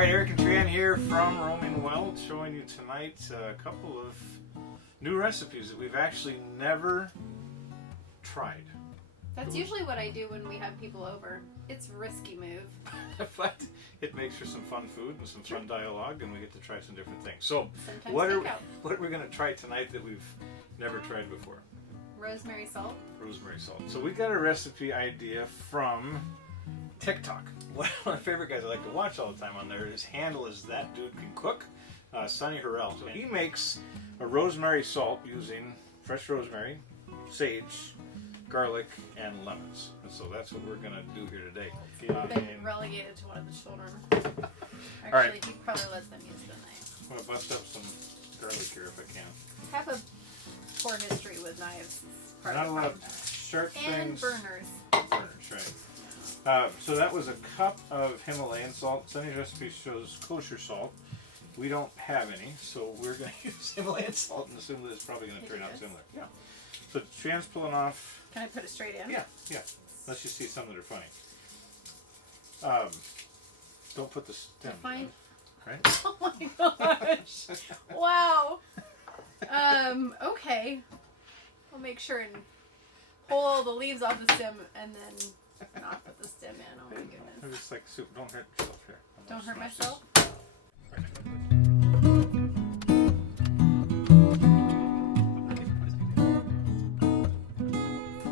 Alright, Eric and Trian here from Roaming Well, showing you tonight a couple of new recipes that we've actually never tried. That's usually what I do when we have people over. It's a risky move. But it makes for some fun food and some fun dialogue, and we get to try some different things. So, Sometimes what are takeout. we going to try tonight that we've never tried before? Rosemary salt. Rosemary salt. So we got a recipe idea from TikTok. One of my favorite guys I like to watch all the time on there, his handle is That Dude Can Cook, Sonny Harrell. So he makes a rosemary salt using fresh rosemary, sage, garlic, and lemons. And so that's what we're going to do here today. Been relegated to one of the children. Actually, right. he probably lets them use the knife. I'm going to bust up some garlic here if I can. Have a poor history with knives. Part Not of a the lot problem. of sharp And things. burners. Burners, right. So that was a cup of Himalayan salt. Sunny's recipe shows kosher salt. We don't have any, so we're going to use Himalayan salt and assume that it's probably going to turn out similar. Yeah. So Trian's pulling off. Can I put it straight in? Yeah. Unless you see some that are funny. Don't put the stem in, right? Oh my gosh. Wow. Okay. I'll make sure and pull all the leaves off the stem and then not put the stem in. Oh my goodness. It's like soup. Don't hurt yourself here. Don't hurt myself?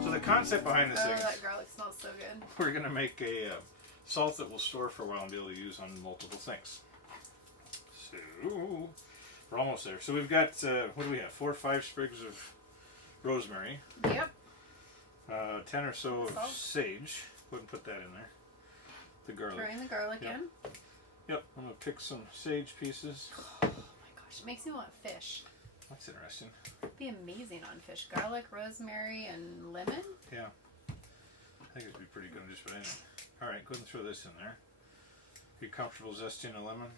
So the concept behind this Oh, thing is that garlic smells so good. we're going to make a salt that will store for a while and be able to use on multiple things. So we're almost there. So we've got, what do we have? 4 or 5 sprigs of rosemary. Yep. 10 or so of Salt. sage. Go ahead and put that in there. The garlic. Throwing the garlic Yep. in. Yep, I'm going to pick some sage pieces. Oh my gosh, it makes me want fish. That's interesting. It'd be amazing on fish. Garlic, rosemary, and lemon. Yeah. I think it'd be pretty good on just about anything. Alright, go ahead and throw this in there. Are you comfortable zesting a lemon?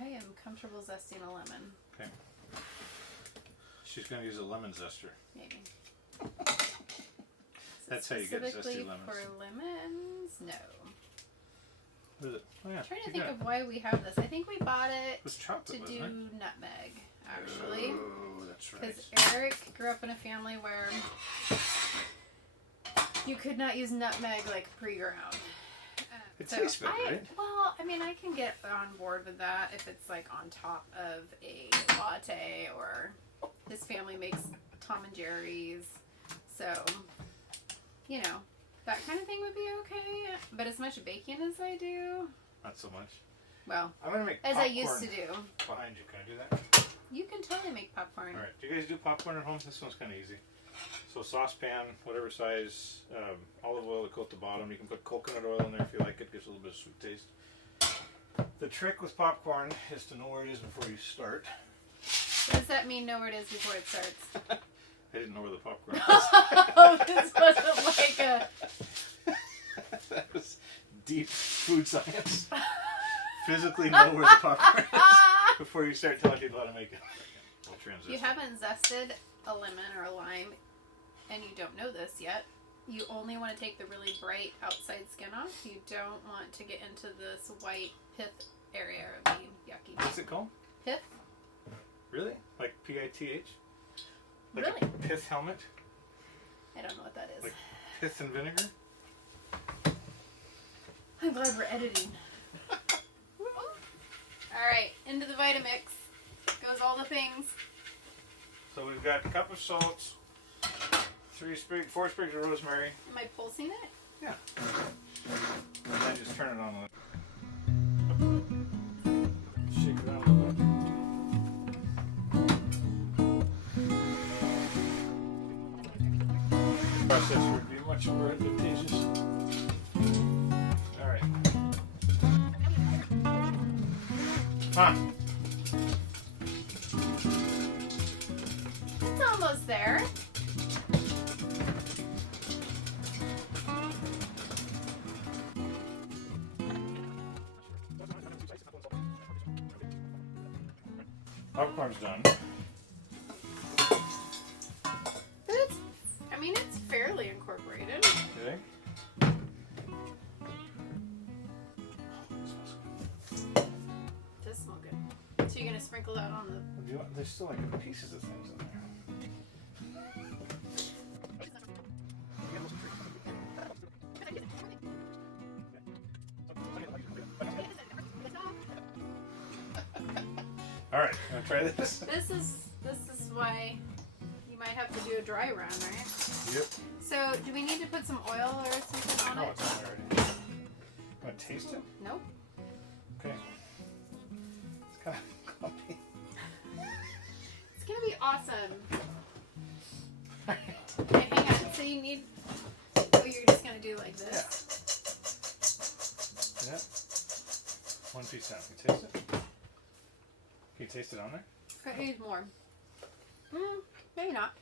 I am comfortable zesting a lemon. Okay. She's going to use a lemon zester. Maybe. That's how you get zesty lemons. For lemons? No. What is it? Oh yeah. I'm trying to you think got of why we have this. I think we bought it it was chocolate, to wasn't do it? nutmeg, actually. Oh, that's right. Because Eric grew up in a family where you could not use nutmeg like pre-ground. It tastes better, right? Well, I mean, I can get on board with that if it's like on top of a latte, or his family makes Tom and Jerry's, so you know, that kind of thing would be okay. But as much baking as I do, Not so much. well, I'm gonna make as popcorn I used to do. behind you. Can I do that? You can totally make popcorn. All right. Do you guys do popcorn at home? This one's kind of easy. So saucepan, whatever size, olive oil to coat the bottom. You can put coconut oil in there if you like it. Gives a little bit of sweet taste. The trick with popcorn is to know where it is before you start. What does that mean? Know where it is before it starts? I didn't know where the popcorn was. Oh, this wasn't like a. That was deep food science. Physically know where the popcorn is before you start telling people how to make it. We'll transition. You haven't zested a lemon or a lime, and you don't know this yet. You only want to take the really bright outside skin off. You don't want to get into this white pith area. It would be yucky. What's it called? Pith? Really? Like P-I-T-H? Like Really? a pith helmet? I don't know what that is. Like pith and vinegar? I'm glad we're editing. Alright, into the Vitamix goes all the things. So we've got a cup of salt, 4 sprigs of rosemary. Am I pulsing it? Yeah. And then just turn it on. Shake it around a little bit. Process would be much more advantageous. Alright. Come on. It's almost there. Popcorn's done. It's fairly incorporated. You think? Oh, it smells good. sprinkle that on the. Do you want, there's still like pieces of things in there. All right, want to try this? This is why you might have to do a dry run, right? Yep. So, do we need to put some oil or something on Oh, it? it's on there already. Want to taste it? Nope. Okay. It's kind of clumpy. It's gonna be awesome. Okay, hang on. So you need. Oh, you're just gonna do like this. Yeah. 1 piece down. Can you taste it? Can you taste it on there? I need more. Maybe not.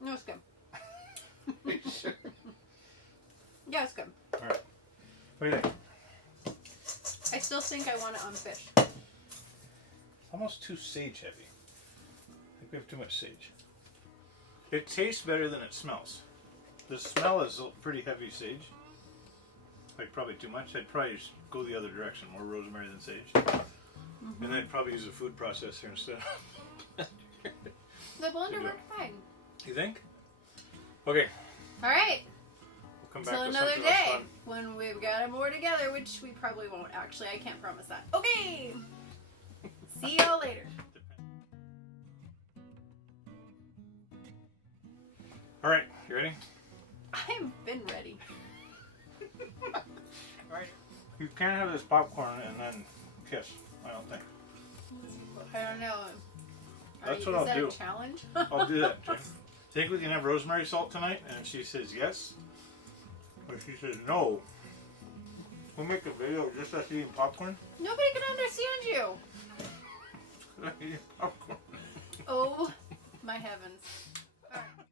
No, it's good. Are you sure? Yeah, it's good. All right. What do you think? I still think I want it on fish. Almost too sage heavy. I think we have too much sage. It tastes better than it smells. The smell is pretty heavy sage. Like probably too much. I'd probably just go the other direction, more rosemary than sage. And I'd probably use a food processor instead. The blender worked fine. You think? Okay. All right. We'll come back Till with another something else day fun. when we've got it more together, which we probably won't. Actually, I can't promise that. Okay. See y'all later. All right. You ready? I've been ready. All right. You can't have this popcorn and then kiss. I don't think. I don't know. That's Is what I'll that do. a challenge? I'll do that, Jane. Think we can have rosemary salt tonight? And she says yes. Or she says no. We'll make a video of just us eating popcorn. Nobody can understand you. Eating popcorn. Oh, my heavens. All right.